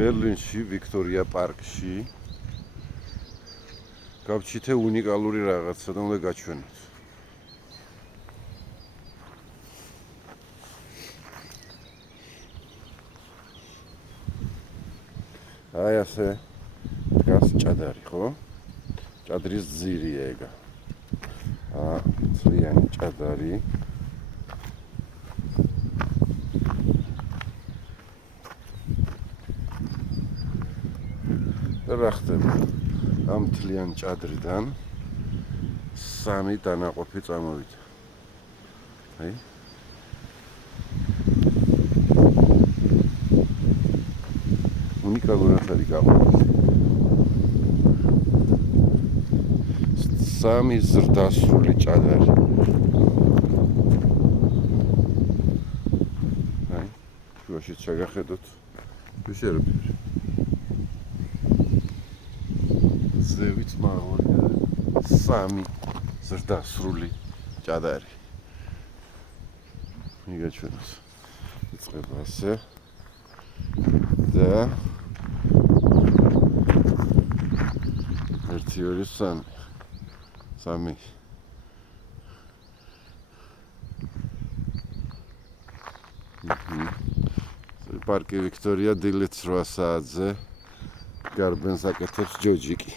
ბერლინში, ვიქტორია პარკში გავჩითე უნიკალური რაღაცა და უნდა გაჩვენოთ. აი ასე დგას ჭადარი, ხო? ჭადრის ძირია ეგა. წლიანი ჭადარი. და რა ხდება? ამ მთლიან ჭადრიდან 3 დანაყოფი წამოვიდა. აი. უნიკალურად არის გაყვანილი. 3 ზრდასრული ჭადარი. აი, შუაშიც შეგახედოთ. შეერბი. ზევით მაღალია 3 ზრდასრული ჭადარი. მიგაჩვენოს. იწყება ასე. და 1 2 3 პარკი ვიქტორია დილით 8 საათზე გარბენს აკეთებს ჯოჯიკი.